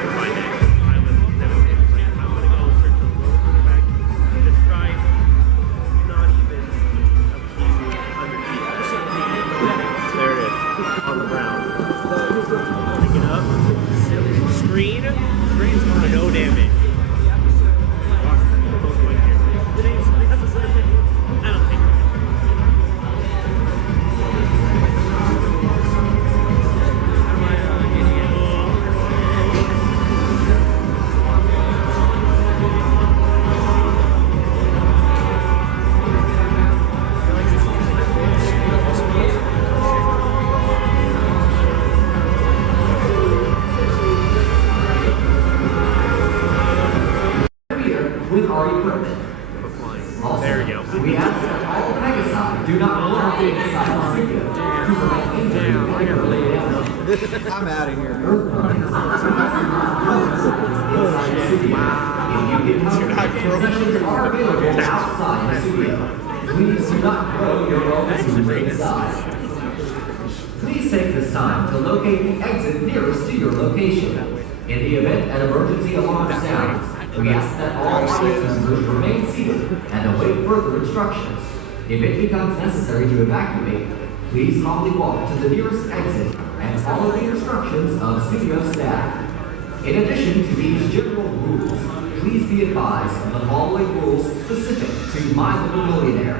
couldn't find it. I was never paying attention. I'm gonna go search the lower quarterback. Just try not even a few hundred feet. There it is. On the ground. Pick it up. Screen. Screen's going no damage. With our equipment. Also, there we go. We ask that all Pegasi do not allow inside the studio to prevent injury and related damage. I'm out of here. Are available outside the studio. Please do not grow your wellness inside. Please take this time to locate the exit nearest to your location. In the event an emergency alarm sounds, we ask that all audience members remain seated and await further instructions. If it becomes necessary to evacuate, please calmly walk to the nearest exit and follow the instructions of studio staff. In addition to these general rules, please be advised of the following rules specific to My Little Millionaire.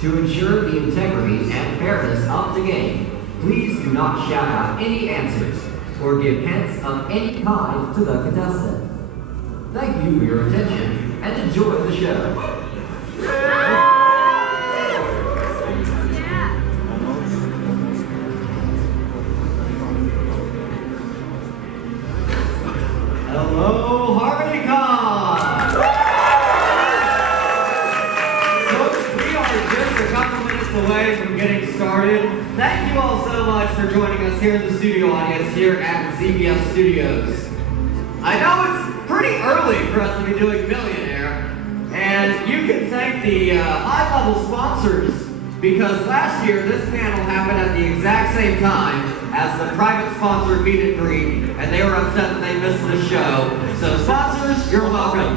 To ensure the integrity and fairness of the game, please do not shout out any answers or give hints of any kind to the contestant. Thank you for your attention and enjoy the show. Hello, HarmonyCon! Folks, we are just a couple minutes away from getting started. Thank you all so much for joining us here in the studio audience here at ZBS Studios. I know it's pretty early for us to be doing Millionaire, and you can thank the high-level sponsors because last year this panel happened at the exact same time as the private sponsored meet and greet, and they were upset that they missed the show. So sponsors, you're welcome.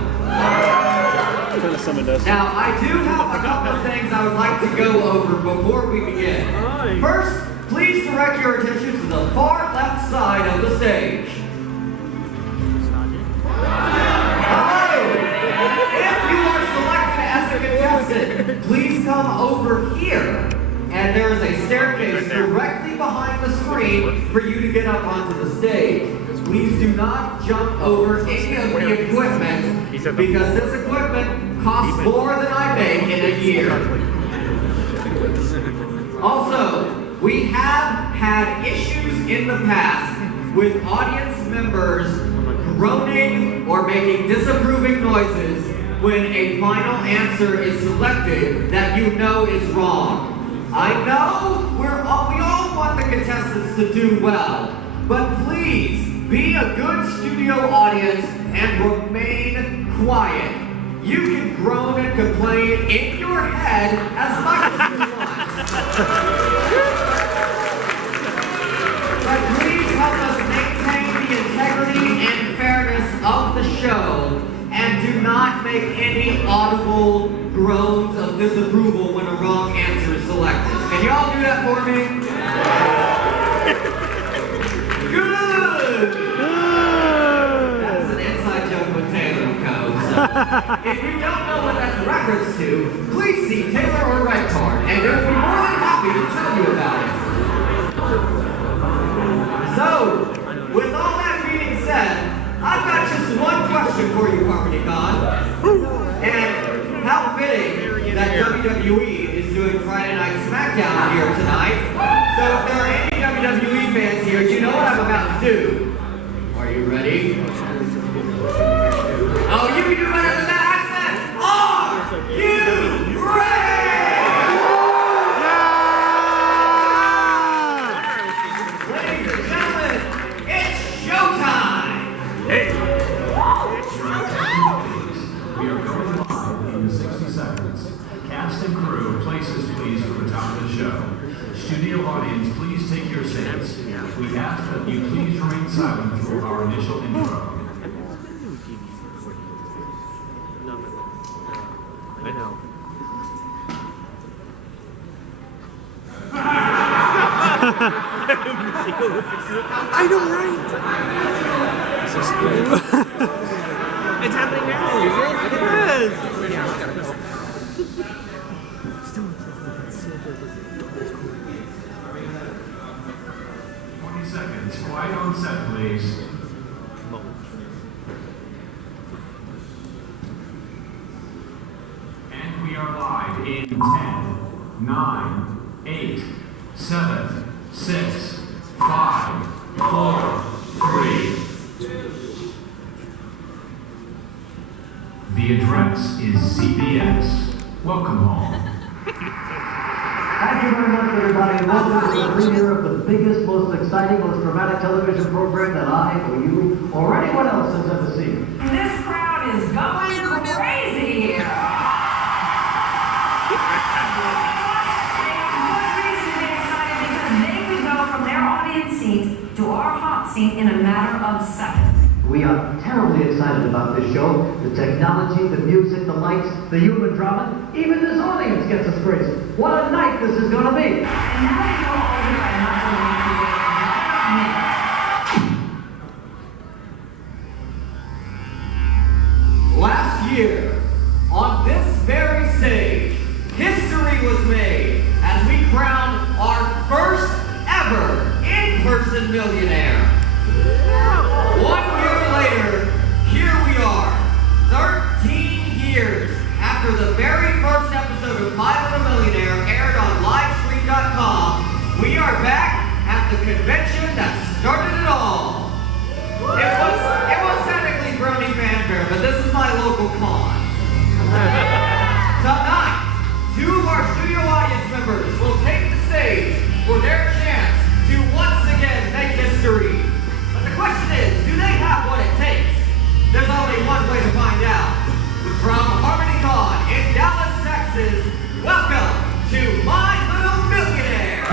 Now, I do have a couple of things I would like to go over before we begin. First, please direct your attention to the far left side of the stage. Hello! If you are selected as a contestant, please come over here. And there is a staircase directly behind the screen for you to get up onto the stage. Please do not jump over any of the equipment because this equipment costs more than I make in a year. Also, we have had issues in the past with audience members groaning or making disapproving noises when a final answer is selected that you know is wrong. I know we all want the contestants to do well, but please be a good studio audience and remain quiet. You can groan and complain in your head as much as you want. But please help us maintain the integrity and fairness of the show and do not make any audible groans of disapproval when a wrong answer is selected. Can y'all do that for me? Good! That was an inside joke with Taylor and Co. So if you don't know what that's a reference to, please see Taylor or Red Card, and they'll be more than happy to tell you about it. So, with all that being said, I've got just one question for you, HarmonyCon. And how fitting that WWE is doing Friday Night SmackDown here tonight. So if there are any WWE fans here, you know what I'm about to do. Are you ready? Oh, you can do better than that. I said, are you ready? Ladies and gentlemen, it's showtime. Hey. We are going live in 60 seconds. Cast and crew, places please for the top of the show. Studio audience, please take your seats. We ask that you please remain silent through our initial intro. I know, right? It's happening now, is it? It is! Yeah, we gotta go. 20 seconds. Quiet on set, please. And we are live in 10, 9, 8, 7, 6, 5, 4, 3. The address is CBS. Welcome home. Thank you very much, everybody. Welcome to the premiere of the biggest, most exciting, most dramatic television program that I, or you, or anyone else has ever seen. This crowd is going crazy here. They have good reason to be excited because they could go from their audience seat to our hot seat in a matter of seconds. We are terribly excited about this show. The technology, the music, the lights, the human drama, even this audience gets us crazy. What a night this is going to be. And now that you're older and not going to Last year, on this very stage, history was made as we crowned our first ever in-person millionaire. 1 year later, here we are, 13 years after the very first episode of My Little Millionaire aired on livestream.com. We are back at the convention that started it all. It was technically Brony Fanfare, but this is my local con. Tonight, 2 of our studio audience members will take the stage for their chance to once again make history. But the question is, do they have what it takes? There's only one way to find out. From HarmonyCon in Dallas, Texas, welcome to My Little Millionaire.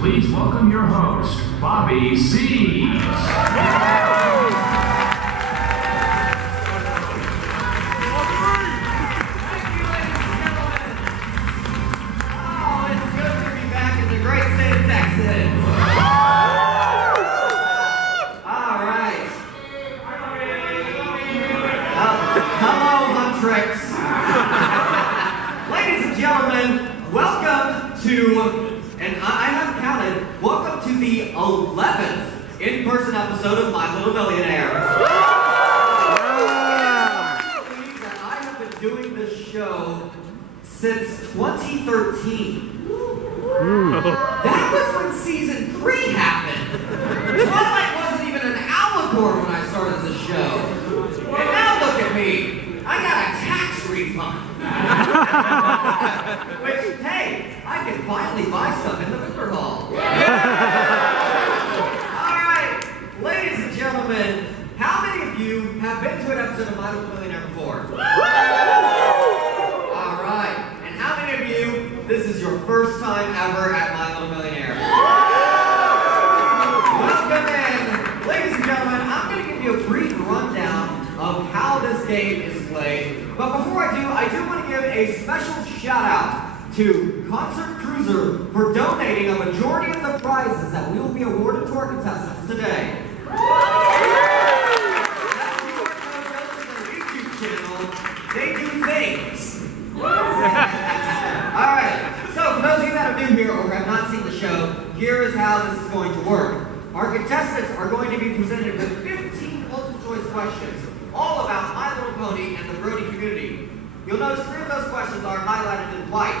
Please welcome your host, Bobby Sees. Ladies and gentlemen, welcome to, and I have counted, welcome to the 11th in-person episode of My Little Millionaire. I have been doing this show since 2013. That was when season 3 happened. Twilight wasn't even an allegory when I started the show. And now look at me. I got a tax refund. Which, hey, I can finally buy stuff in the Victor Hall. All right, ladies and gentlemen, how many of you have been to an episode of My Little Millionaire before? All right, and how many of you, this is your first time ever at My Little Millionaire? Welcome in. Ladies and gentlemen, I'm going to give you a brief rundown of how this game is played. But before I do want to give a special shout out to Concert Cruiser for donating a majority of the prizes that we will be awarded to our contestants today. That's their YouTube channel. They do things. Alright, so for those of you that are new here or have not seen the show, here is how this is going to work. Our contestants are going to be presented with 15 multiple choice questions, all about My Little Pony and the Brony community. You'll notice 3 of those questions are highlighted in white.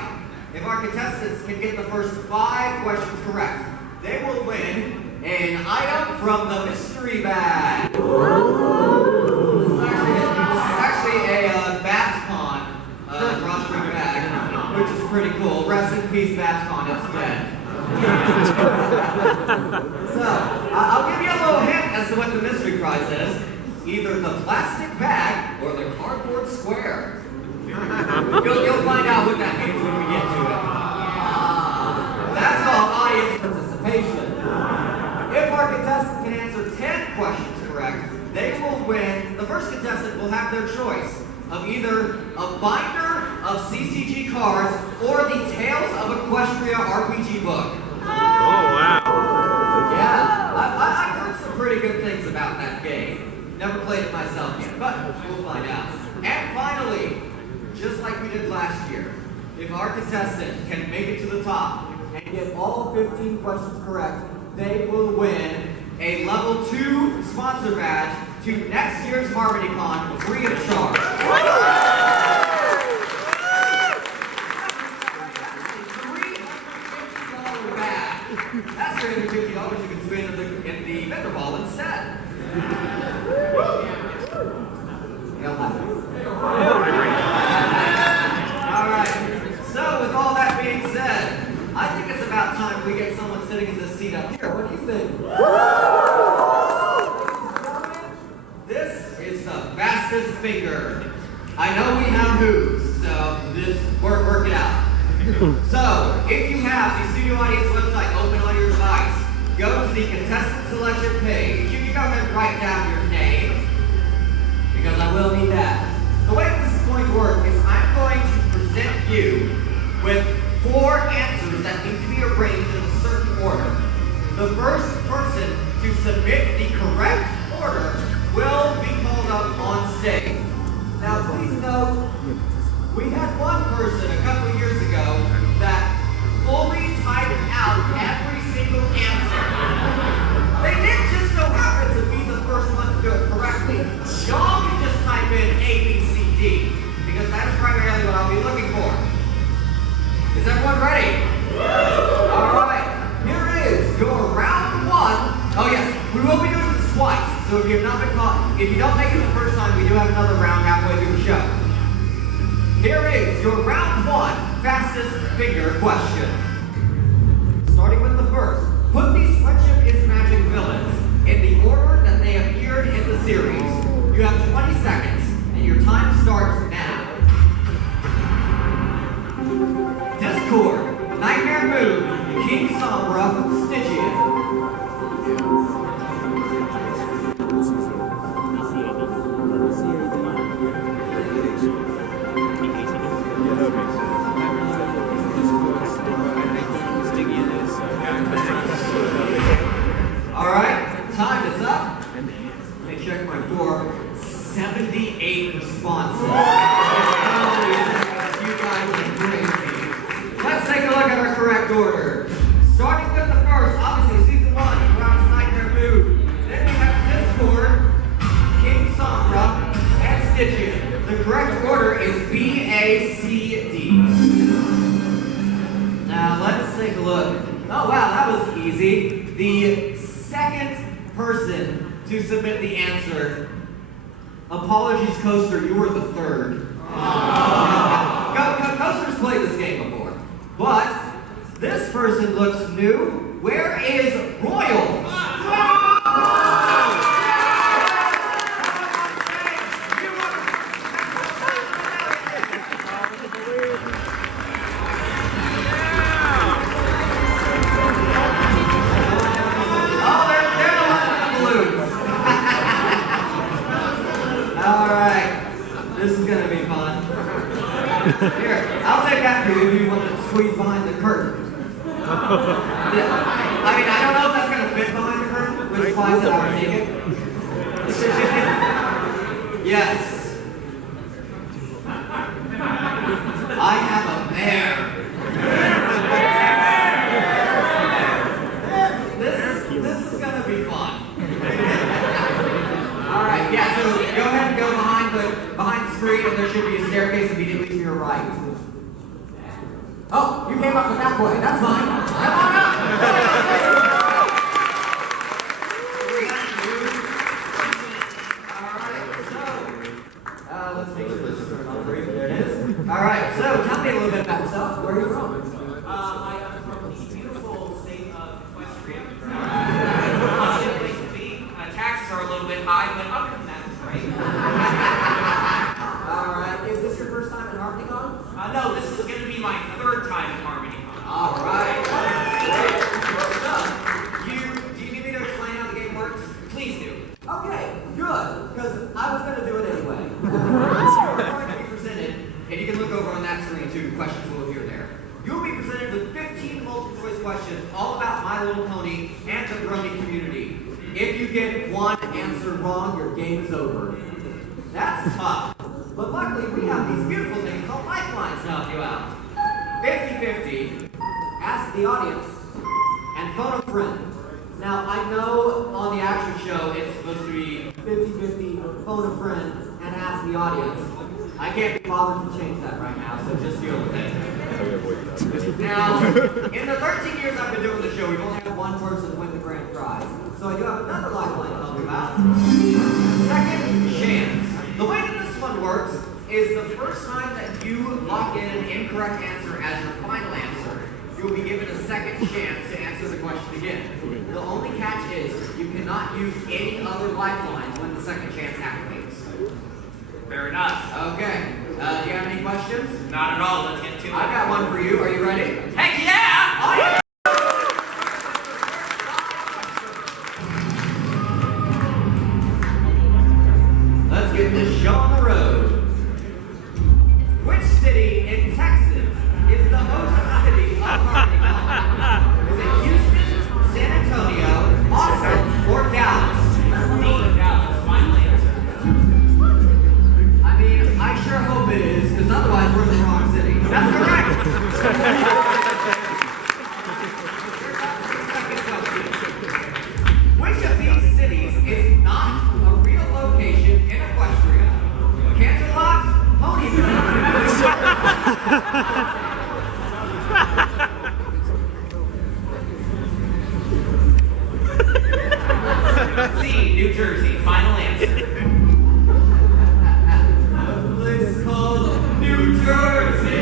If our contestants can get the first 5 questions correct, they will win an item from the mystery bag. This is actually a BabsCon drawstring bag, which is pretty cool. Rest in peace, BabsCon, it's dead. So, I'll give you a little hint as to what the mystery prize is. Either the plastic bag or the cardboard square. You'll find out what that means when we get to it. That's called audience participation. If our contestant can answer 10 questions correct, they will win. The first contestant will have their choice of either a binder of CCG cards or the Tales of Equestria RPG book. Oh, wow. Yeah, I've heard some pretty good things about that game. Never played it myself yet, but we'll find out. And finally, just like we did last year, if our contestant can make it to the top and get all 15 questions correct, they will win a level 2 sponsor badge to next year's HarmonyCon free of charge. $350 badge. That's $350 you can spend in the vendor hall instead. Alright, so with all that being said, I think it's about time we get someone sitting in this seat up here. What do you think? This is the fastest finger. I know we have hooves, so just work it out. So, if you have the Studio Audience website open on your device, go to the contestant selection page. You can go ahead and write down your name, because I will need that. The way this is going to work is I'm going to present you with 4 answers that need to be arranged in a certain order. The first person to submit the correct order will be called up on stage. Now please note, we had one person a couple of years ago that fully typed out every single answer. They didn't just so happen to be the first one to do it correctly. Y'all can just type in A, B, C, D, because that's primarily what I'll be looking for. Is everyone ready? Alright, here is your round 1. Oh yes, we will be doing this twice, so if you have not been caught, if you don't make it the first time, we do have another round halfway through the show. Here is your round 1 fastest finger question. Starting with the first. Put these Friendship is Magic villains in the order that they appeared in the series. You have 20 seconds, and your time starts now. Discord, Nightmare Moon, King Sombra, Stygian. Alright, time is up. Let me check my board. 78 responses. You guys are crazy. Let's take a look at our correct order. Starting with the first, obviously season 1, Ground's Nightmare Mood. Then we have Discord, King Sombra, and Stygian. The correct order is B, A, C, D. Now let's take a look. Oh wow, that was easy. The second person to submit the answer. Apologies, Coaster, you were the third. Coaster's played this game before. But this person looks new. Where is Royal? Here, I'll take that for you if you want to squeeze behind the curtain. I mean, I don't know if that's going to fit behind the curtain, which is why I said I would take it. Yes. I have a bear. This is going to be fun. All right, yeah, so go ahead and go behind the screen, and there should be a staircase immediately to your right. Oh, you came up with that way. That's fine. Come on up. All right, so let's make sure this is on 3. There it is. All right, so tell me a little bit about yourself. Where are you from? I am from the beautiful state of Equestria. Taxes are a little bit high, but other than that, it's great. All right, is this your first time in Harmony? Pony and the Brony community. If you get one answer wrong, your game is over. That's tough. But luckily, we have these beautiful things called lifelines to help you out. 50-50, ask the audience, and phone a friend. Now, I know on the action show it's supposed to be 50-50, phone a friend, and ask the audience. I can't be bothered to change that right now, so just deal with it. Now, in the 13 years I've been doing the show, we've only had one person win the grand prize. So I do have another lifeline to help you out. Second chance. The way that this one works is the first time that you lock in an incorrect answer as your final answer, you will be given a second chance to answer the question again. The only catch is you cannot use any other lifelines when the second chance activates. Fair enough. Okay. Do you have any questions? Not at all. Let's get to it. I've got one for you. Are you ready? Heck yeah! Audience! Let's get this show on the road. Which city in Texas is the host city of HarmonyCon? Is it Houston, San Antonio, Austin, or Dallas? Dallas. Final answer. I mean, I sure hope it is, because otherwise we're in the wrong city. That's correct! Which of these cities is not a real location in Equestria? Canterlot, Ponyville. C, New Jersey. Final answer. It's called New Jersey.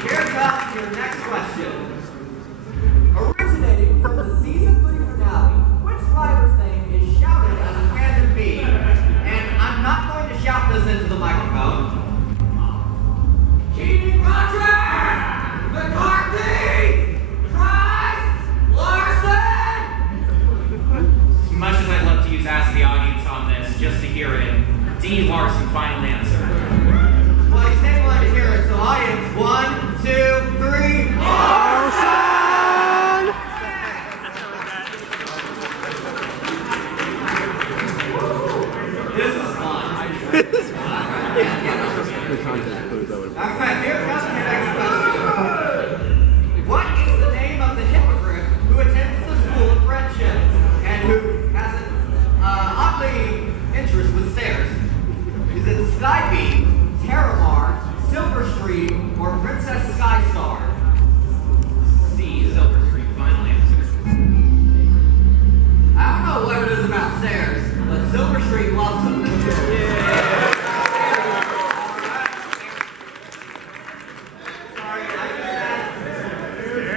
Here comes your next question. Originating from the season 3 finale, which writer's name is shouted as a random bee? And I'm not going to shout this into the microphone. Gene Roger! McCarthy! Price! Larson! As much as I'd love to use Ask the Audience on this, just to hear it, D. Larson, final answer. Well, you said you wanted to hear it, so audience, 1, 2, 3. Larson! This is fun. Alright, here comes the next question. What is the name of the hypocrite who attends the School of Friendship and who has an oddly interest with stairs? Is it Skybeam, Terramar, Silver Stream, or Princess Skystar? C, Silver Street, final answer. I don't know what it is about stairs, but Silver Stream loves them. Sorry,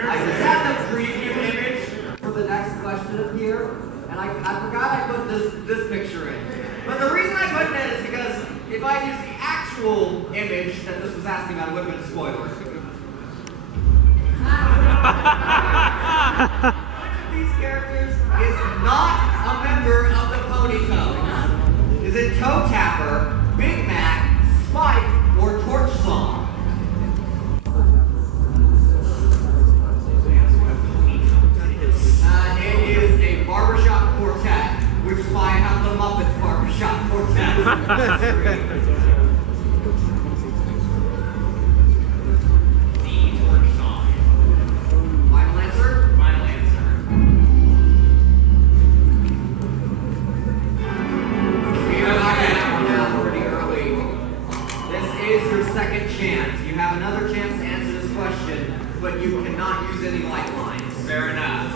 I just had the preview image for the next question up here, and I forgot I put this picture in. But the reason I put it in is because if I used the actual image that this was asking about, it would have been a spoiler. Which of these characters is not a member of the Ponytones? Is it Toe Tapper, Big Mac, Spike, or Torch Song? It is a barbershop quartet, which is why I have the Muppets barbershop quartet. D, Torch Song. Final answer? Final answer. We are knocking that one out pretty early. This is your second chance. You have another chance to answer this question, but you cannot use any lifelines. Fair enough.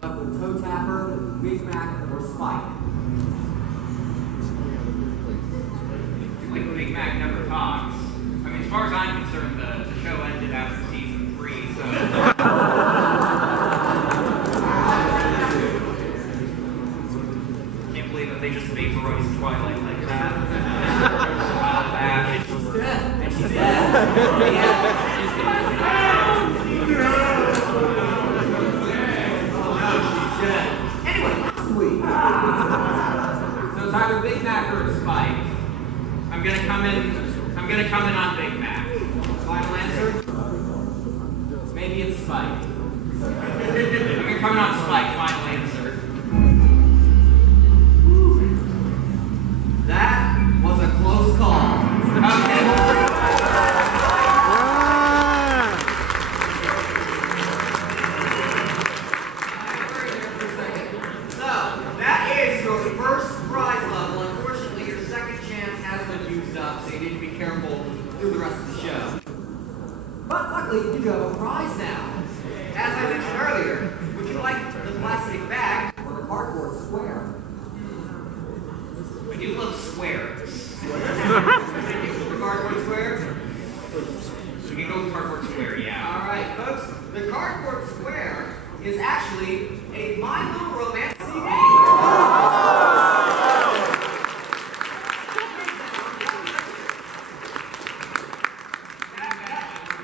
Left with Toe Tapper, Big Mac, or Spike. Like Big Mac never talks. I mean, as far as I'm concerned, the show ended after season 3, so. Can't believe that they just vaporized Twilight like that. And she's dead. And she's dead. Yeah. Anyway, last week. So it's either Big Mac or Spike. I'm gonna come in on Big Mac. Spike. You're coming on Spike, final answer. That was a close call. Okay. So, that is your first prize level. Unfortunately, your second chance has been used up, so you need to be careful through the rest of the show. But luckily, you do have a prize now. As I mentioned earlier, would you like the plastic bag or the cardboard square? I do love squares. The cardboard square? We can go with cardboard square, yeah. Alright, folks, the cardboard square is actually a My Little Romance CD.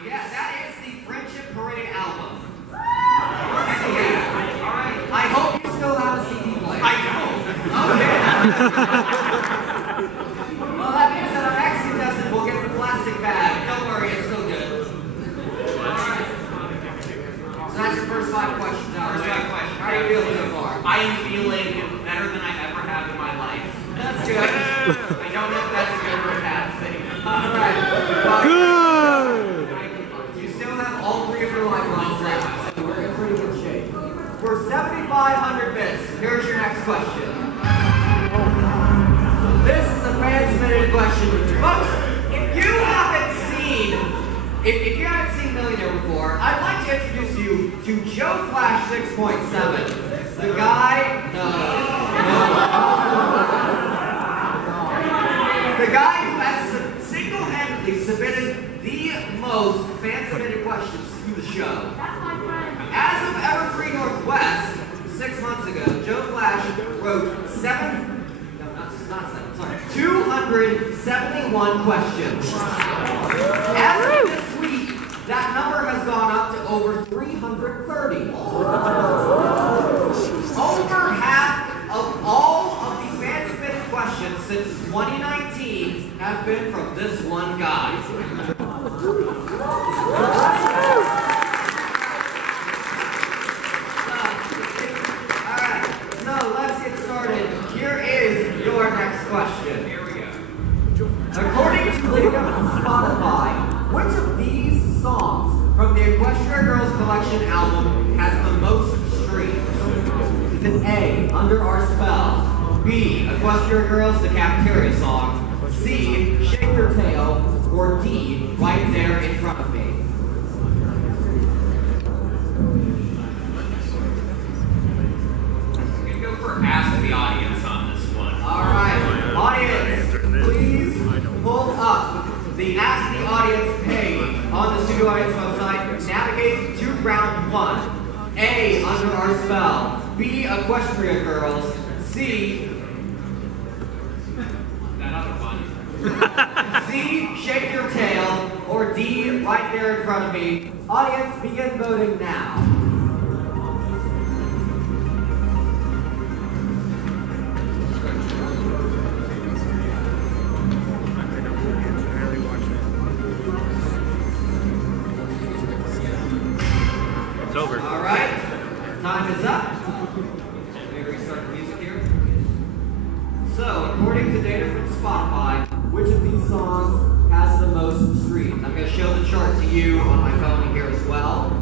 Yeah, that is the Friendship Parade album. Yeah. Alright, I hope you still have a CD player. I don't. Okay. Well, that means that our next contestant will get the plastic bag. Don't worry, it's still good. Alright. So that's your first 5 questions out. First 5 questions. How are you feeling so far? I am feeling better than I ever have in my life. That's good. I don't know if that's a good or a bad thing. Alright. Well, Good! you still have all 3 of your lifelines left, so we're in pretty good shape. For 7,500 bits, here's your next question. This is a fan-submitted question. Folks, if you haven't seen Millionaire before, I'd like to introduce you to Joe Flash 6.7. The guy, the guy who has single-handedly submitted the most fan-submitted questions to the show. As of Evergreen Northwest, 6 months ago, Joe Flash wrote 271 questions. As of this week, that number has gone up to over 330. Over half of all of the fan-submitted questions since 2019 have been from this one guy. Alright, so let's get started. Here is your next question. Here we go. According to data from Spotify, which of these songs from the Equestria Girls Collection album has the most streams? Is it A, Under Our Spell, B, Equestria Girls, the Cafeteria song, C, Shake Your Tail, or D, Right There in Front of Me? I'm gonna go for ask the audience on this one. Alright, audience, please pull up the Ask the Audience page on the Studio Audience website. Navigate to round 1. A, Under Our Spell. B, Equestria Girls. C, That other one. C, Shake Your Tail. Or D, Right There in Front of Me. Audience, begin voting now. It's over. Alright, time is up. Let me restart the music here. So, according to data from Spotify, which of these songs has the most streams? I'm going to show the chart to you on my phone here as well.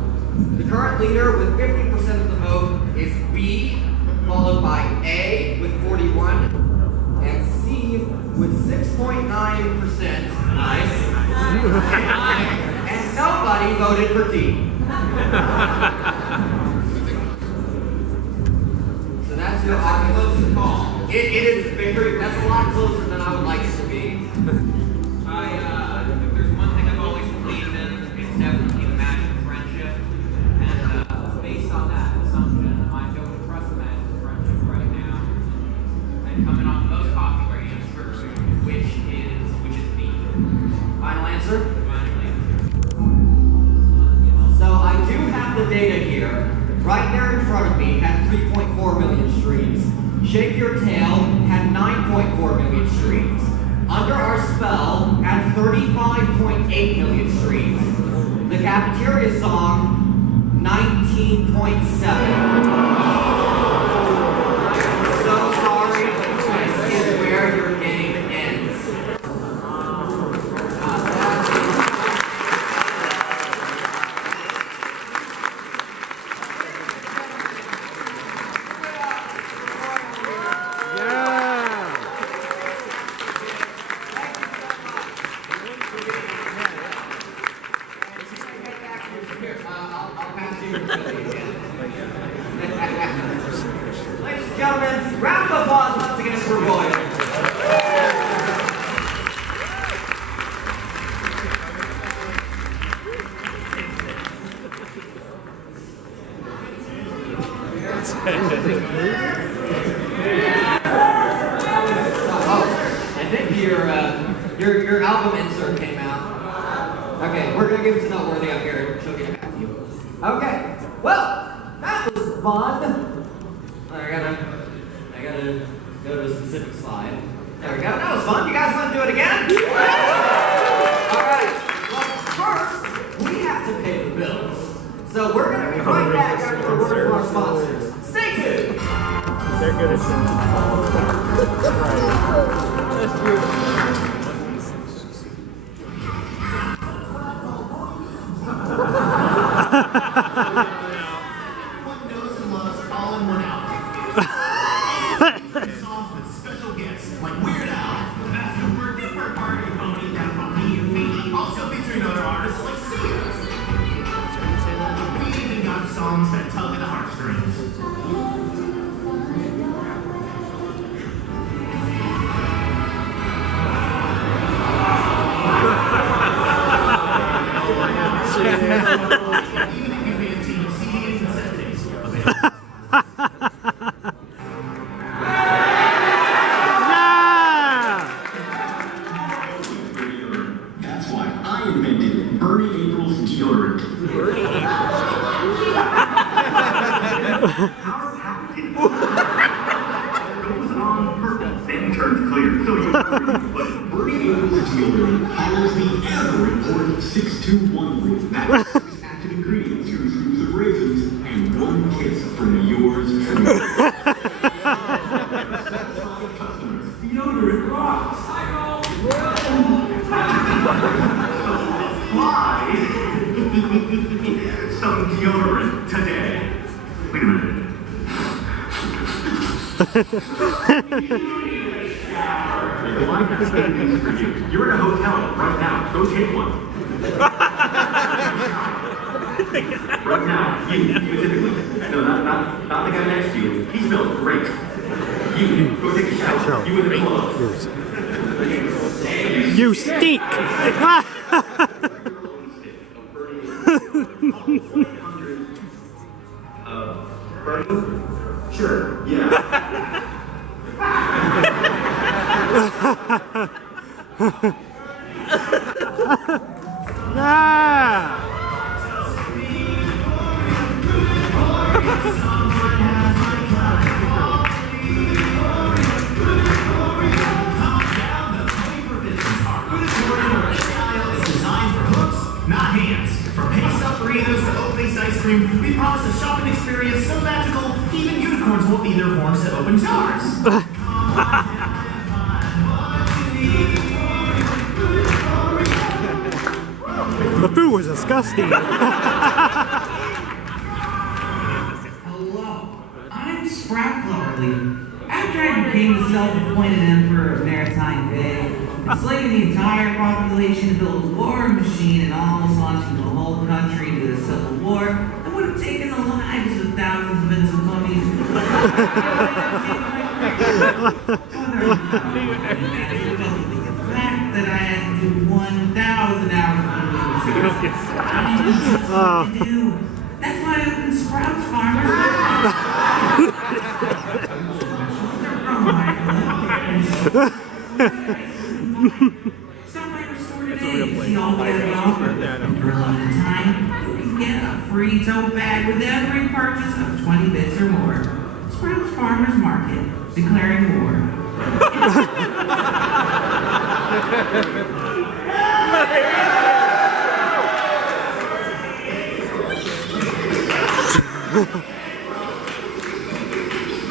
The current leader with 50% of the vote is B, followed by A with 41, and C with 6.9%. Nice. And nobody voted for D. So that's your close call. It is very, that's a lot closer than I would like it to be. If there's one thing I've always believed in, it's definitely the magic of friendship. And based on that assumption, I don't trust the magic of friendship right now. And coming on the most popular answer, which is B. Final answer? Final answer. So I do have the data here. Right there in front of me had 3.4 million streams. Shake Your Tail had 9.4 million streams. Under Our Spell had 35.8 million streams. The Cafeteria song 19.7. So sorry, this is where your game ends. Ladies and gentlemen, round of applause once again for Roy. I think your album insert came out. Okay, we're gonna give it to Noteworthy up here. She'll get it back to you. Okay, well, that was fun. I gotta go to a specific slide. There we go. That was fun. You guys want to do it again? All right. Well, first we have to pay the bills, so we're gonna be right back after a word from our sponsors. Stay tuned. They're good at Windows and loves all in one album. Songs with special guests like Weird Al, that super duper party pony that pony and me. Also featuring other artists like Sia. We even got songs that tug at the heartstrings. Even if you fancy CDs and Saturdays. That's why I invented Bernie April's deodorant. Our patented goes on purple, then turns clear. So you but Bernie April's deodorant follows the ever important 6-2-1 rule. That's 6 active ingredients, 2 scoops of raisins, and 1 kiss from yours truly. Customers, deodorant rocks. Fly some deodorant today. Wait a minute. You're in a hotel right now. Go take one. Right now, you specifically. No, not the guy next to you. He smells great. You go take a shower. You in the clothes. You stink! Bernie? Sure, yeah. Not hands. From paste up burritos to oat-based ice cream, we promise a shopping experience so magical, even unicorns won't need their horns to open jars. The food was disgusting. Hello, I'm Sprout Cloverleaf. After I became the self-appointed Emperor of Maritime Bay, enslaving the entire population to build a war machine and almost launching the whole country into a civil war that would have taken the lives of thousands of innocent ponies. The fact that I had to do 1,000 hours of to do. That's why I opened Sprouts Farmers. Some restored eggs, see all the way around. For a limited time, you can get a free tote bag with every purchase of 20 bits or more. Sprouts Farmers Market, declaring war.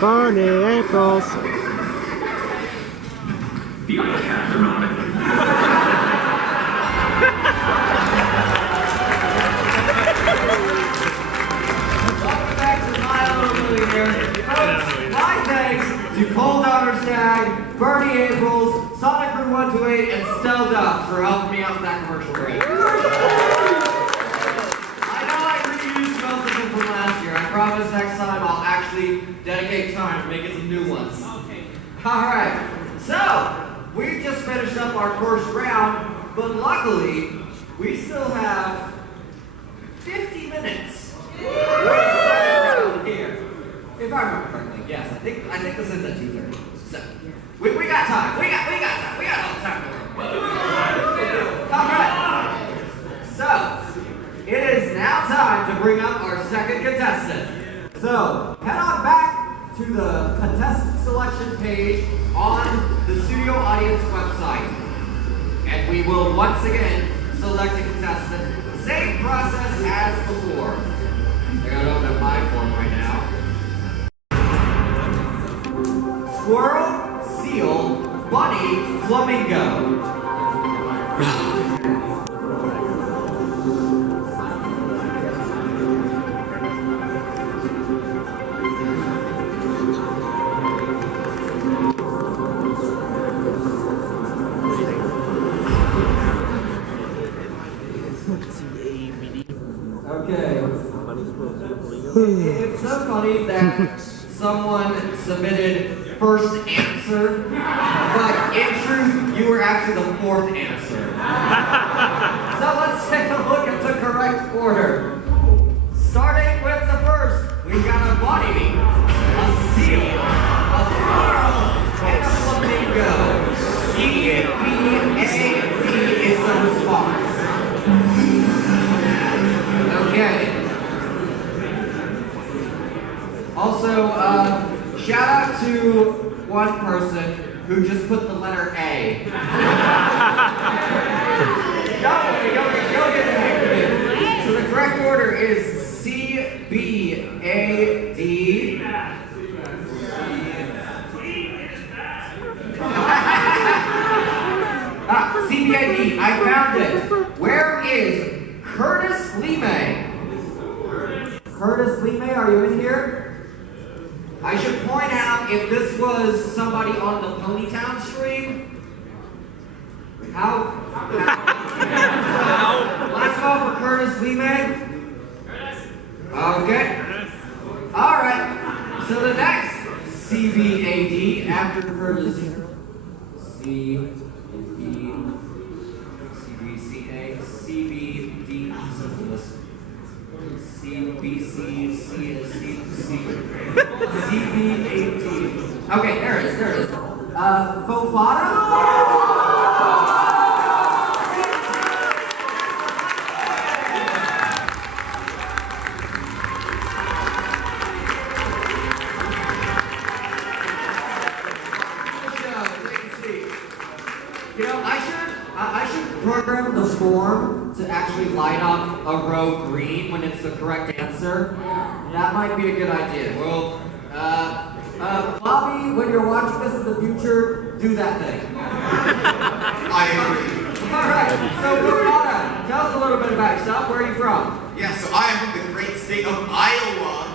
Barney Ankles. The ice caps are on it. Welcome back to My Little Millionaire. Folks, my thanks to Cole Donner Stagg, Bernie Abrams, Sonic Crew 128, and Stell Dubs for helping me out with that commercial break. I know I reused most of them from last year. I promise next time I'll actually dedicate time to making some new ones. Okay. Alright, so we just finished up our first round, but luckily we still have 50 minutes. Around here. If I remember correctly, yes, I think this ends at 2:30. So we got time. We got time. We got all the time. Alright. So it is now time to bring up our second contestant. So head on back to the contestant selection page on the studio audience website. And we will once again select a contestant. Same process as before. I gotta open up my form right now. Squirrel, seal, bunny, flamingo. Okay. It's so funny that someone submitted first answer, but in truth, you were actually the fourth answer. So let's take a look at the correct order. Starting with the first, we've got a bunny, a seal, a squirrel, and a flamingo. C-B-A-D is the response. Okay. Also, shout out to one person who just put the letter A. Don't get angry. So the correct order is C-B-A-D. C-B-A-D. I found it. Where is Curtis Lemay? Curtis Lemay, are you in here? I should point out, if this was somebody on the Ponytown stream, last call for Curtis Lemay. Okay. Alright. So the next CBAD after Curtis CBAT. Okay, there it is. Fofana? You know, I should program the form to actually light up a row green when it's the correct answer. That might be a good idea. Well, Bobby, when you're watching this in the future, do that thing. I agree. Alright, so Fofana, tell us a little bit about yourself. Where are you from? Yeah, so I am from the great state of Iowa.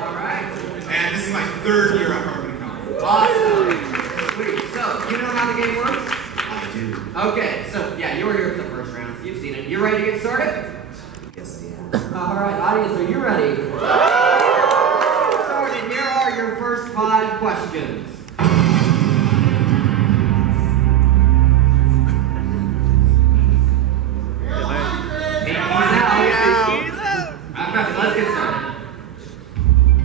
Alright. And this is my third year at HarmonyCon. Awesome. Sweet. So, you know how the game works? I do. Okay, so yeah, you were here for the first round, so you've seen it. You ready to get started? Yes, I am. Alright, audience, are you ready? Let's get started. Here are your first 5 questions. Let's get started.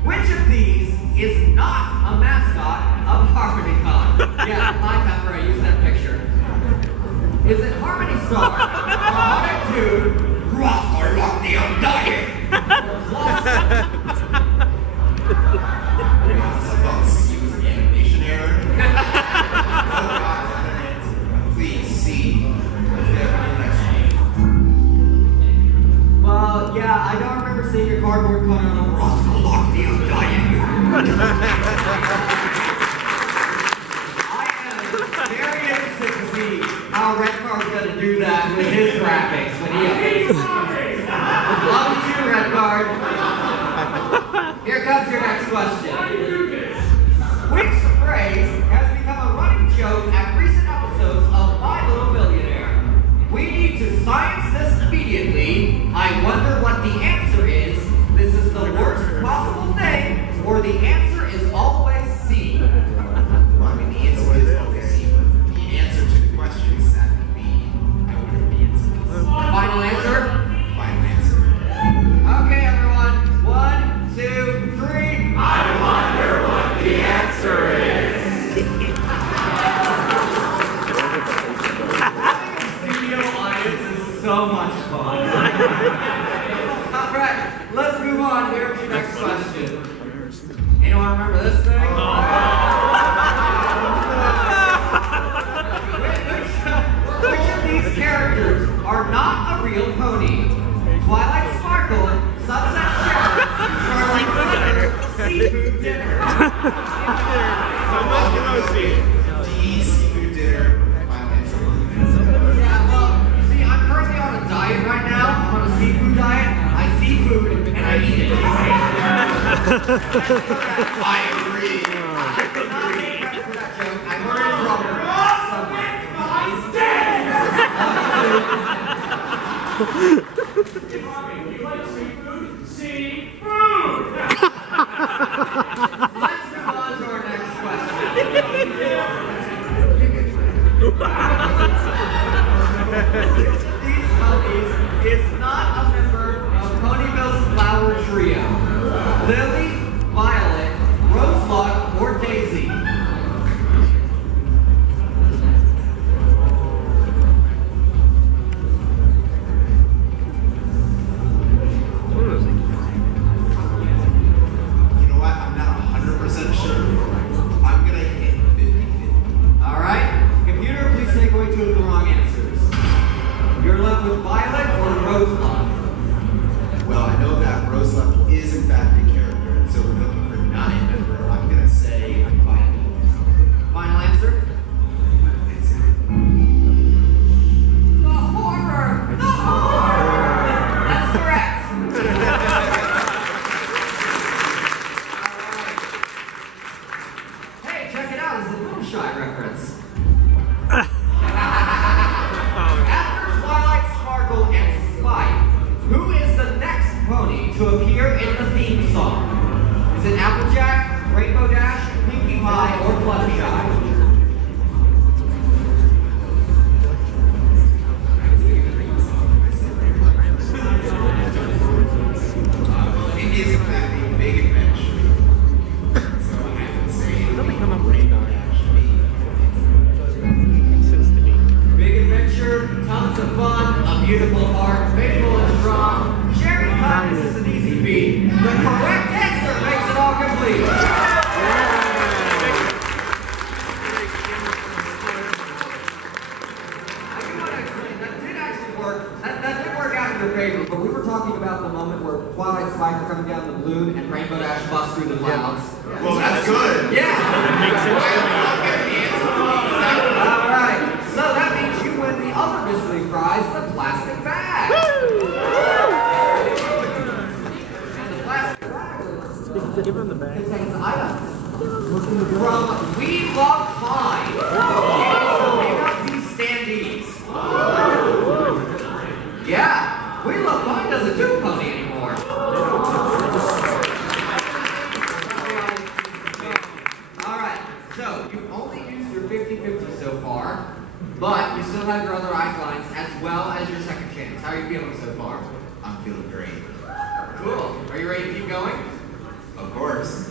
Which of these is not a mascot of HarmonyCon? Yeah, my pepper, I use that picture. Is it Harmony Star, Harmonic Dude, Rock the Undying, Use animation error. Oh god, please see. Let's get on the next one. Well, yeah, I don't remember seeing your cardboard cutout on Card's gonna do that with his graphics when he updates. Love you too, Red Card. Here comes your next question. Which phrase has become a running joke at recent episodes of My Little Millionaire? We need to science this immediately. I wonder what the answer is. This is the worst possible thing, or the answer is always C. Well, I mean, the answer is always C, but the answer to the question is that would be, I wonder what the answer is. Final answer? Final answer. Okay, everyone. 1, 2, 3. I wonder what the answer is. Studio audience is so much fun. Alright, let's move on. Here's your next question. Anyone remember this thing? Which of these characters are not a real pony? Twilight Sparkle, Sunset Shepherd, Starlight Thunder, Seafood Dinner. D, seafood dinner. Final answer. Yeah, well, you see, I'm currently on a diet right now. I'm on a seafood diet. I see food and I eat it. I agree. I could not make credit for that joke. I heard it from Let's move on to our next question. Which of these ponies is not a member of Ponyville's flower trio? Lily, Violet, Roseluck, or Daisy? You know what? I'm not 100% sure. I'm gonna hit 50-50. Alright, computer, please take away 2 of the wrong answers. You're left with Violet or Roseluck. Well, I know that Roseluck is in fact a character, and so we're looking for not a member. I'm gonna say Violet. Final answer? Final answer. The horror! The horror! That's correct! Alright. Hey, check it out, it's a Little Shy reference. After Twilight Sparkle and Spike, who is the next pony to appear in the theme song? Is it Applejack, Rainbow Dash, Pinkie Pie, or Fluttershy? It is in fact a big adventure. So I would say Rainbow Dash Big adventure, tons of fun, a beautiful heart, faithful and strong. Sharing kindness is an easy beat. The correct answer makes it all complete. I do want to explain, that did actually work. That did work out in your favor, but we were talking about the moment where Twilight and Spike are coming down the balloon and Rainbow Dash busts through the clouds. Well, that's good. Yeah! Alright, so that means you win the other mystery prize, the plastic bag! And the plastic bag contains items from We Love Fine. These standees. Yeah, We Love Fine doesn't do pony anymore. Alright, so you've only used your 50-50 so far, but you still have your other lifelines as well as your second chance. How are you feeling so far? I'm feeling great. Cool. Are you ready to keep going? Of course.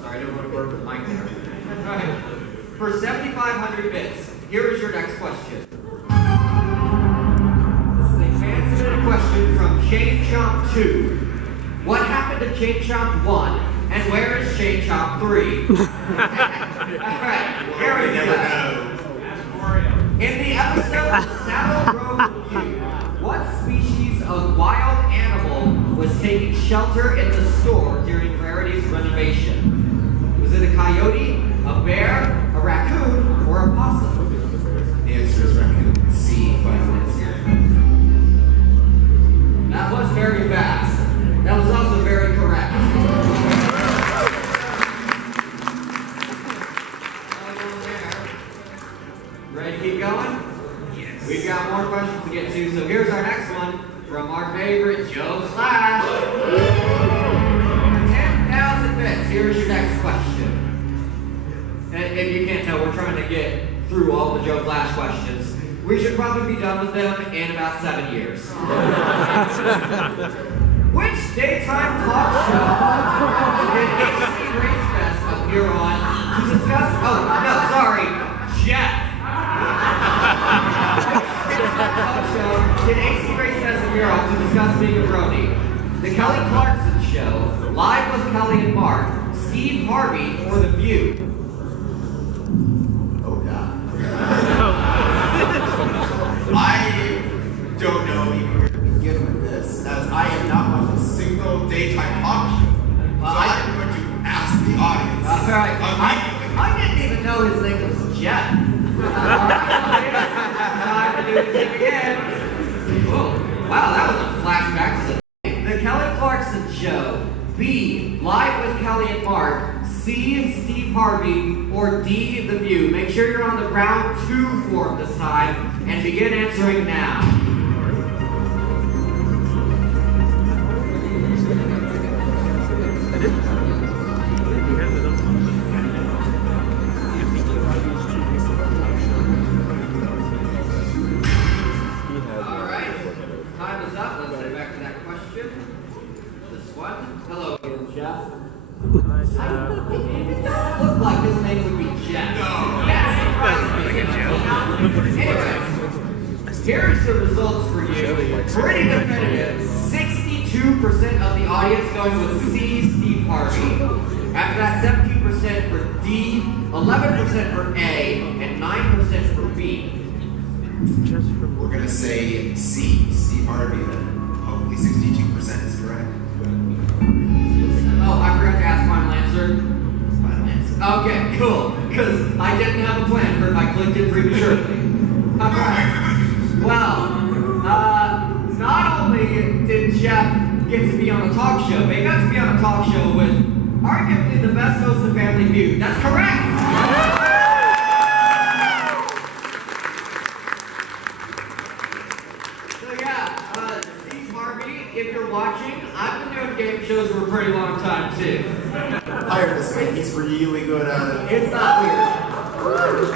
Sorry, I didn't want to work with Mike there. Alright. For 7,500 bits, here is your next question. This is a fan-submitted question from Chain Chomp 2. What happened to Chain Chomp 1, and where is Chain Chomp 3? Alright, here we go. In the episode Saddle Road Review, what species of wild animal was taking shelter in the store during Rarity's renovation? Was it a coyote, a bear, a raccoon, or a possum? The answer is raccoon. C. got more questions to get to, so here's our next one from our favorite Joe Slash. For 10,000 bits, here's your next question. And if you can't tell, we're trying to get through all the Joe Flash questions. We should probably be done with them in about 7 years. Which daytime talk show did AC Racefest appear on to discuss? Oh, no, sorry, Jeff. Which daytime talk show did AC Racefest appear on to discuss being a Brody? The Kelly Clarkson Show, Live with Kelly and Mark, Steve Harvey, or The View? Oh God. I don't know even where to begin with this, as I am not watching a single daytime talk show. So I'm going to ask the audience. All right. I didn't even know his name was Jeff. Time to do the thing again. Oh, wow, that was a flashback to the Kelly Clarkson Show. B, Live with Kelly and Mark. C, Steve Harvey. Or D, The View. Make sure you're on the round 2 form this time and begin answering now. Alright, time is up. Let's head back to that question. This one. Hello again, Jeff. It doesn't look like his name would be Jeff. No. That's surprising. Anyways, here's the results for you. Pretty definitive. 62% of the audience going with C, Steve Harvey. After that, 17% for D, 11% for A, and 9% for B. We're going to say C, Steve Harvey, then. Hopefully 62% is correct. Oh, I forgot to ask final answer. Final answer. Okay, cool. Because I didn't have a plan for if I clicked it prematurely. Alright. Well, not only did Jeff get to be on a talk show, but he got to be on a talk show with arguably the best host of Family Feud. That's correct! So yeah, Steve Harvey, if you're watching, I've been doing game shows for a pretty long time too. I heard this thing. He's really good at it. It's not weird.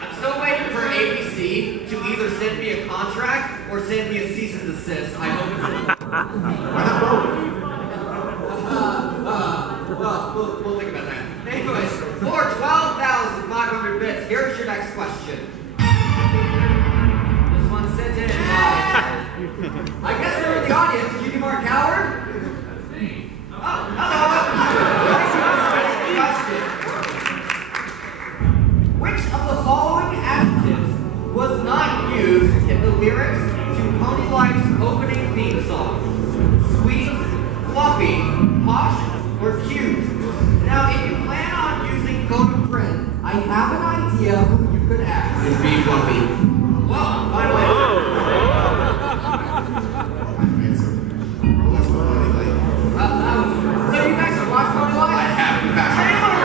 I'm still waiting for ABC to either send me a contract or send me a cease and desist. I hope it's Why not both? well, we'll think about that. Anyways, for 12,500 bits, here's your next question. This one's sent in live. I guess we're in the audience. Can you be more coward? Oh, hello. Which of the following adjectives was not used in the lyrics to Pony Life's opening theme song? Sweet, fluffy, posh, or cute? Now, if you plan on using phone a friend, I have an idea who you could ask. It's be fluffy. Well, final answer. Final answer. That's what I like. So you guys have watched Pony Life? I have, in fact. Taylor!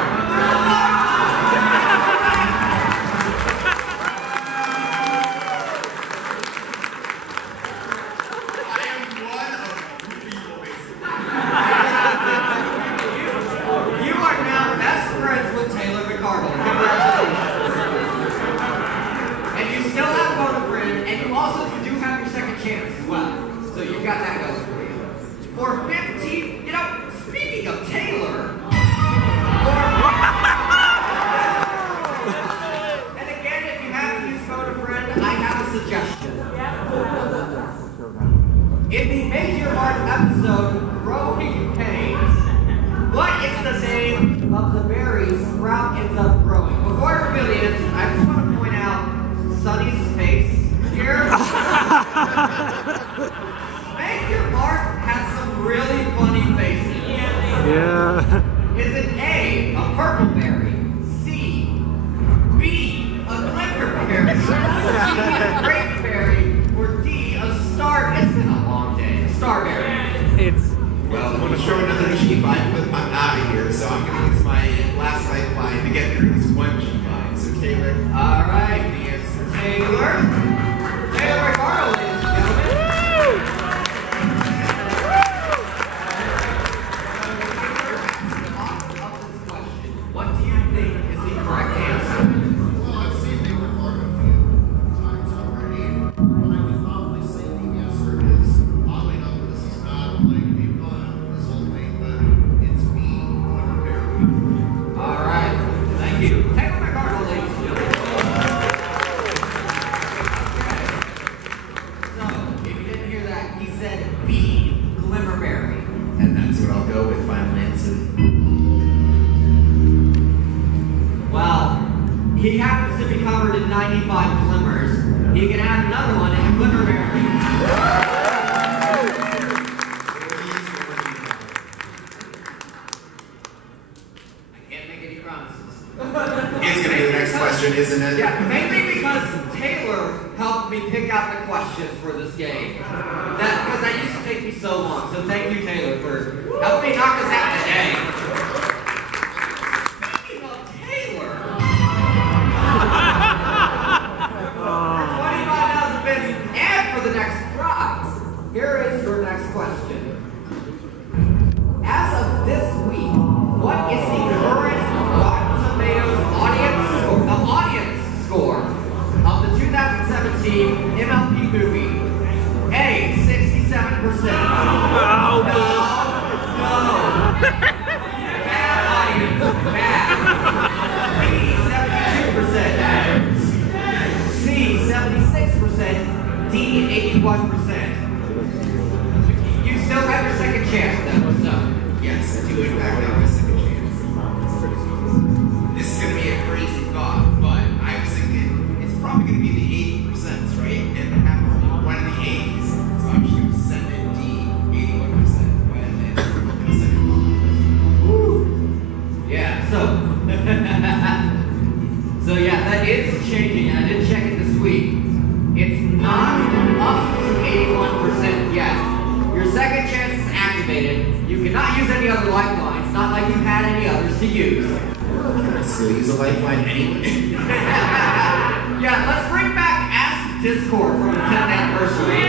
I am one of two people, basically. You are now best friends with Taylor McCardle. Congratulations. And you still have phone a friend, and you also do have your second chance as well. So you've got that going for you. For 15, speaking of Taylor, and again, if you have to use phone a friend, I have a suggestion. In the Make Your Mark episode, Growing Pains, what is the name of the berry Sprout ends up growing? Before I reveal the answer, I just want to point out Sunny's face here. Make Your Mark has some really funny faces. Yeah. Is it A, a purple berry, C, B, a glitter berry, C, a grape berry, or D, a star? It's been a long day. Starberry. Well, I'm going to show another G5, but I'm out of here, so I'm going to use my last lifeline to get through this one G5. So Taylor, All right. the answer. Taylor. Taylor Ricardo, ladies and gentlemen. What do you think is the correct answer? Well, I've seen they record a few times already, but I can probably say the answer is, oddly enough, this is not like a pun, this whole thing, but it's me, Glimmer Barry. All right. Thank you. Taylor Ricardo, ladies and gentlemen. So, if you didn't hear that, he said B, Glimmerberry. And that's what I'll go with, final answer. Well, he happens to be covered in 95 glimmers. He can add another one in Glimmerberry. I can't make any promises. It's gonna be the next question, isn't it? Yeah, mainly because Taylor helped me pick out the questions for this game. Because that used to take me so long. So thank you, Taylor, for helping me knock us out today. Speaking of Taylor, for 25,000 bits and for the next prize, here is your next question. As of this week, what is the current Rotten Tomatoes audience score of the 2017 MLP movie? A, 67%. No. Bad audience. Bad. B, 72%. C, 76%. D, 81%. You still have your second chance, though, so. Yes, I do in fact have a second chance. This is gonna be a crazy thought, but I was thinking it's probably gonna be the 80%, right? And it happens to be one of the 80s. So I'm just gonna send it D, 81%. And then we're gonna send it wrong. Yeah, so. So, yeah, that is changing, and I did check it this week. It's not up to 81% yet. Your second chance is activated. You cannot use any other lifelines, not like you had any others to use. Can I still use a lifeline anyway? Yeah, let's bring back Ask Discord from the 10th anniversary.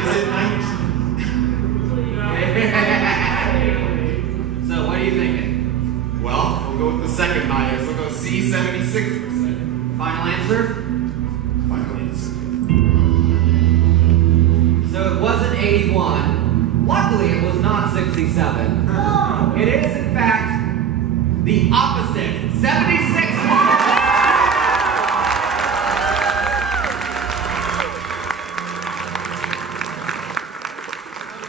Is it 19? So, what are you thinking? Well, we'll go with the second highest. We'll go C, 76%. Final answer? Final answer. So it wasn't 81. Luckily, it was not 67. It is, in fact, the opposite. 76%.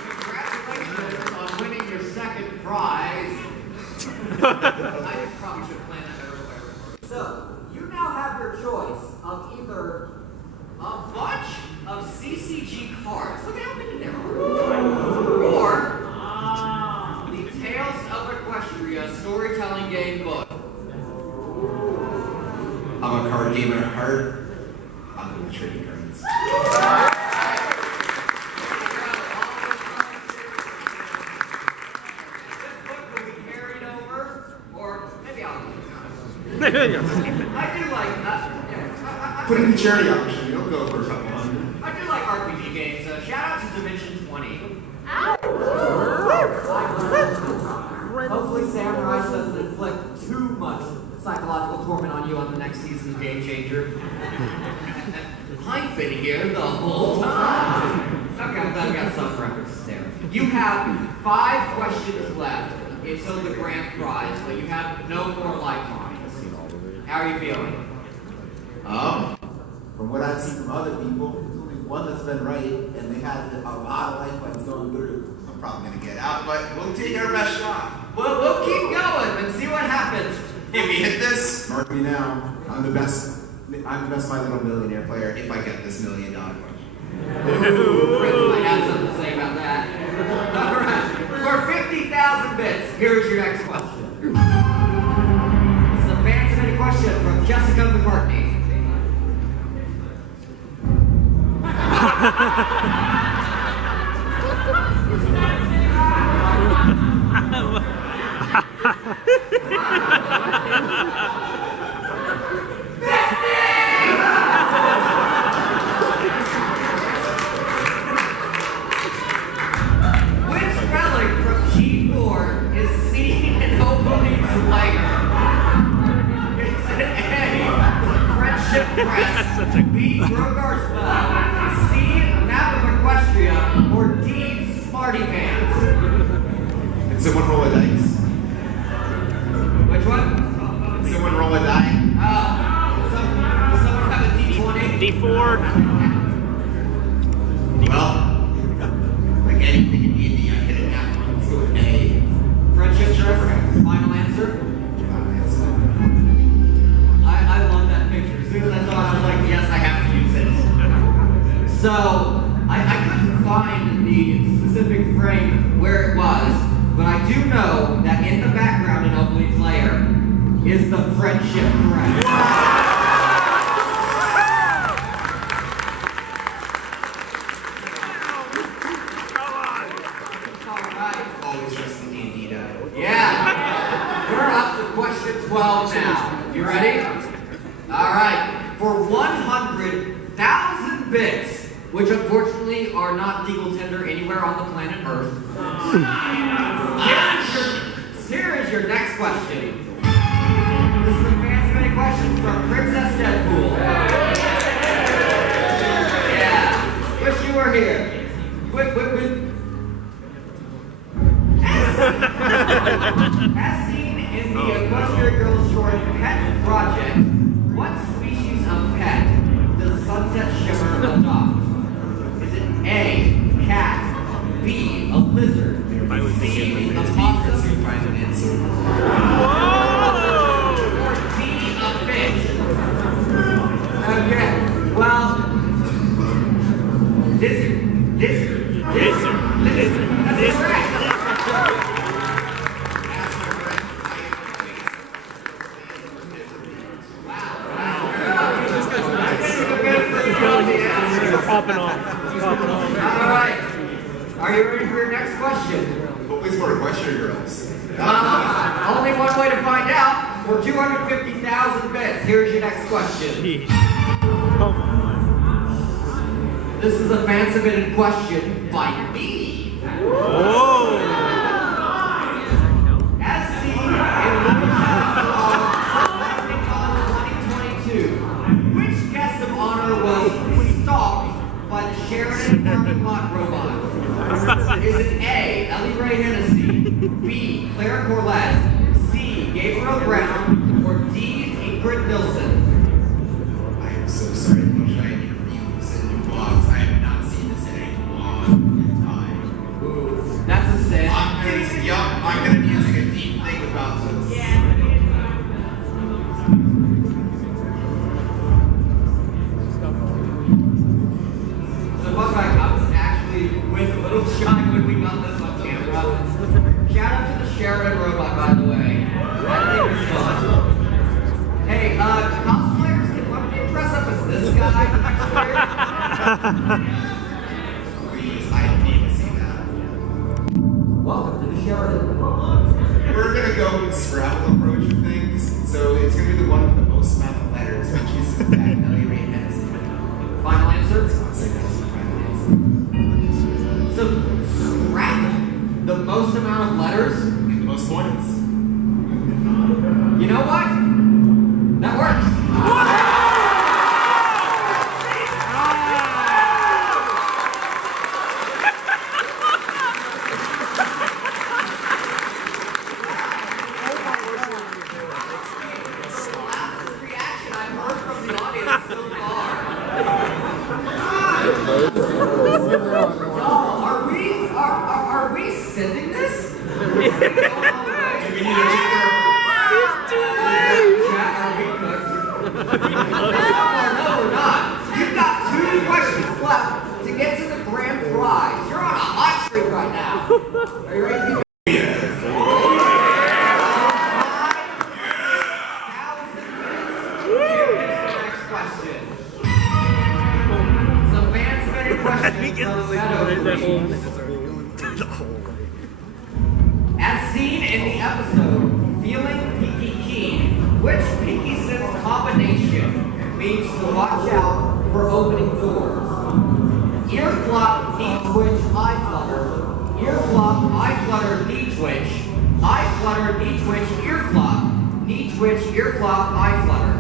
Congratulations on winning your second prize. I probably should have planned that earlier. So, you now have your choice of either a bunch of CCG cards. Look at how many there are. Or the Tales of Equestria storytelling game book. I'm a card gamer at heart. I'm going to trading cards. This book will be carried over, or maybe I'll keep it. I do like Put in the charity option. You'll go for a couple hundred. I do like RPG games. Shout out to Dimension 20. Hopefully Sam Rice doesn't inflict too much psychological torment on you on the next season's Game Changer. I've been here the whole time. Okay, I'm glad we got some references there. You have 5 questions left until the grand prize, but you have no more lifelines. How are you feeling? From what I've seen from other people, there's only one that's been right, and they had a lot of lifelines going through. I'm probably going to get out, but we'll take our best shot. Well, we'll keep going and see what happens. If we hit this, Mark me now. I'm the best My Little Millionaire player. if I get this $1 million question. Fritz might have something to say about that. All right. For 50,000 bits, here's your next question. It's a fan-submitted question from Jessica McCartney. Crest, Such a B. Grogar's Bell, C. Map of Equestria, or D. Smarty Pants? Can someone roll a dice? Which one? Can someone roll a die? Does someone have a D20? D4. Well, like anything in D&D, I hit it that one. Let's go with A. Friendship trust? Final answer? I love that picture. As soon as I saw it, I was like, yes, I have to use it. So, I couldn't find the specific frame where it was, but I do know that in the background in Oakleaf's lair is the friendship crest. Alright. Always trust the D&D die. Yeah. We're up to question 12 now. You ready? Alright. For 100,000 bits, which unfortunately are not legal tender anywhere on the planet Earth, here is your next question. This is a fancy question from Princess Deadpool. Yeah. Wish you were here. Quick. As seen in the Equestria Girls short Pet Project, what species of pet does Sunset Shimmer adopt? Is it A, cat, B, a lizard, C, a possum, Find an answer. or D, a fish? Okay, well, lizard. That's correct. Popping off. Alright. Are you ready for your next question? Hopefully for Equestria Girls. Only one way to find out. For 250,000 bits, here's your next question. Jeez. Come on. This is a fan-submitted question by me. Whoa. As seen in HarmonyCon 2022, which guest of honor was stalked by the Sheridan parking lot robot? Is it A, Ellie Ray Hennessy, B, Claire Corlett, C, Gabriel Brown, or D, Ingrid Nilsson? I am so sorry how much I read this in your vlogs. I have not seen this in a long time. Ooh, that's a sin. I'm gonna be using a deep think about this. So fun fact, I was actually with Little Shy when we got this on camera. Shout out to the Sheridan robot, by the way. That thing was fun. Hey, cosplayers, why don't you dress up as this guy next year? Please, I need to see that. Welcome to the Sheridan. We're gonna go with Scrabble approach of things. So it's gonna be the one with the most amount of letters, which is that Ellie Ray Hennessy. Final answer? I'll say that's the final answer. So, Scrabble, the most amount of letters? And the most points. You know what? That works. Loudest reaction I've heard from the audience so far. Y'all, are we sending this? Do we need a cheater? Chat, are we cooked? No, we're not. You've got 2 questions left to get to the grand prize. You're on a hot streak right now. Are you ready to go? Next question. Some fan-submitted questions from Meadow Queens. As seen in the episode Feeling Peaky Keen, which Peaky Sense combination means to watch out for opening doors? Ear flop, knee twitch, eye flutter. Ear flop, eye flutter, knee twitch. Eye flutter, knee twitch, ear flop. Knee twitch, ear flop, eye flutter.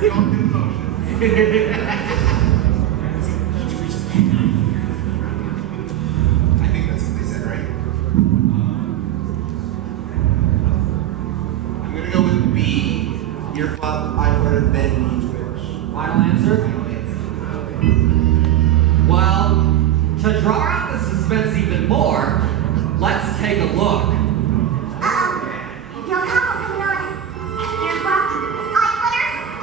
We all do motions. I think that's what they said, right? I'm gonna go with B. Your father then needs which. Final answer? Well, to draw out the suspense even more, let's take a look. Your couple coming on. Your father, eye glitter.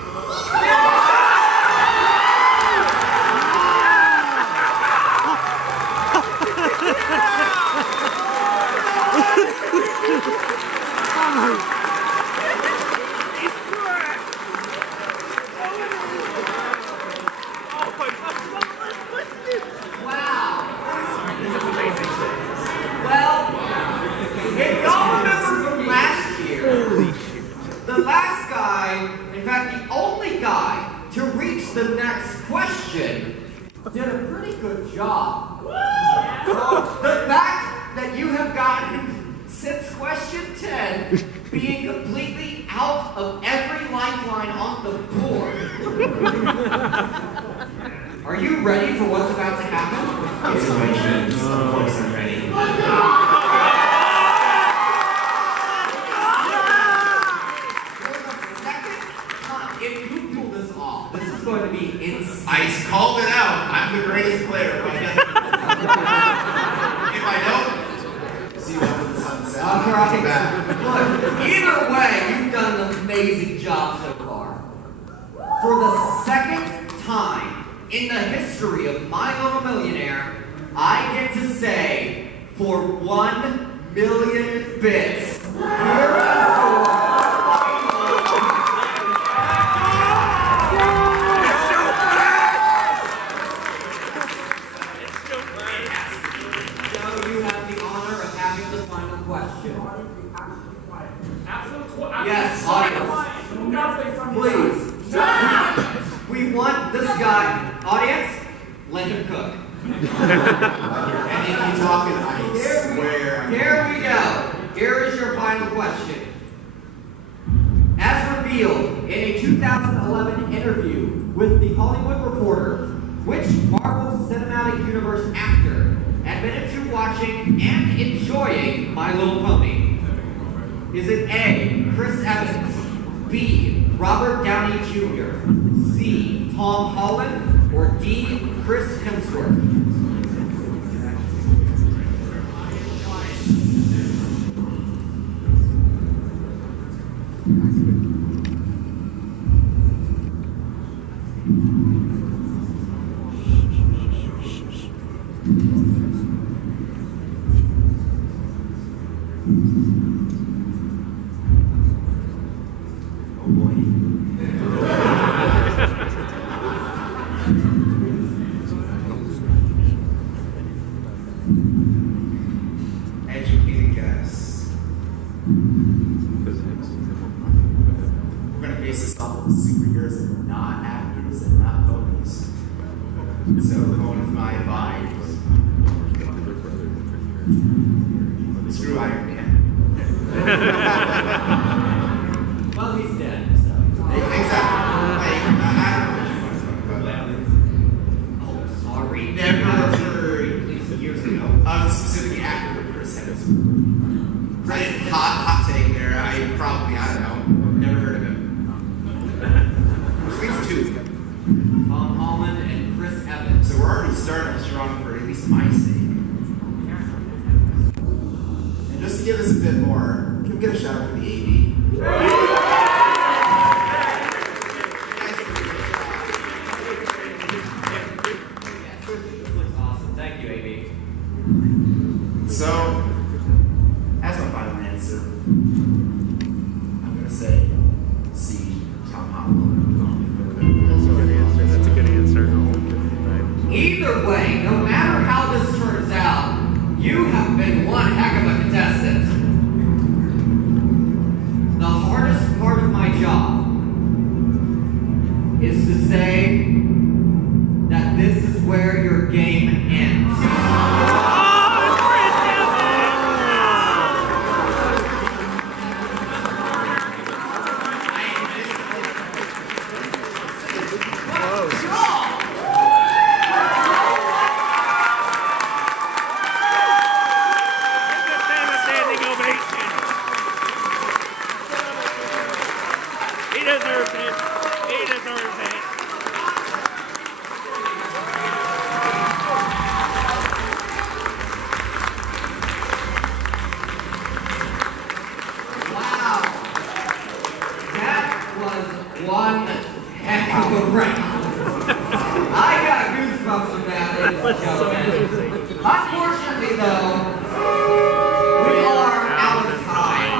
Well, if y'all remember from last year, the last guy, in fact the only guy, to reach the next question did a pretty good job. The fact that you have gotten, since question 10, being completely out of every lifeline on the board. Are you ready for what's about to happen? Situations. Of course I'm ready. If you pull this off, this is going to be insane. I called it out. I'm the greatest player. If I don't, see you after the sunset. All right. Look, either way, you've done an amazing job so far. For the second time in the history of My Little Millionaire, I get to say, for 1 million bits, here is yes, audience. Please. We want this guy. Audience, let him cook. And if you talking, I swear. Here we go. Here is your final question. As revealed in a 2011 interview with The Hollywood Reporter, which Marvel Cinematic Universe actor admitted to watching and enjoying My Little Pony? Is it A, Chris Evans, B, Robert Downey Jr., C, Tom Holland, or D, Chris Hemsworth? Oh boy. Educated guess. We're gonna base this off of superheroes and not actors and not ponies. So we're going with my vibes. Screw Iron Man. Well, he's dead, so. Exactly. Like, I don't know what you want to talk about. Oh, sorry. Never heard. At least years ago. Specifically actor Chris Evans. Hot take there. I don't know. Never heard of him. Which leaves two. Tom Holland and Chris Evans. So we're already starting strong for at least my sake. And just to give us a bit more, can we get a shout out for the AV? This looks awesome. Thank you, AB. So, as my final answer, I'm gonna say C, Tom Holland. That's a good answer. That's a good answer. Either way, no matter how this turns out, you have been one heck of a contestant. The hardest part of my job is to say that this is where your game ends. I got goosebumps from that, ladies and gentlemen. Unfortunately, though, we are out of time.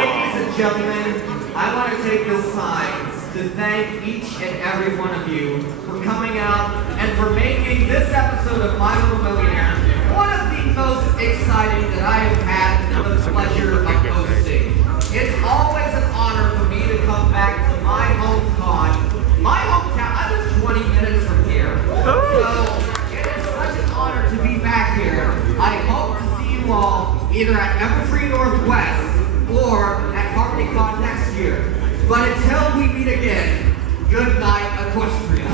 Ladies and gentlemen, I want to take this time to thank each and every one of you for coming out and for making this episode of My Little Millionaire one of the most exciting that I have had the pleasure of hosting. It's always an honor for me to come back to my HarmonyCon, my hometown. I live 20 minutes from here, so it is such an honor to be back here. I hope to see you all either at Everfree Northwest or at HarmonyCon next year. But until we meet again, good night, Equestria.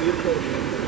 Beautiful.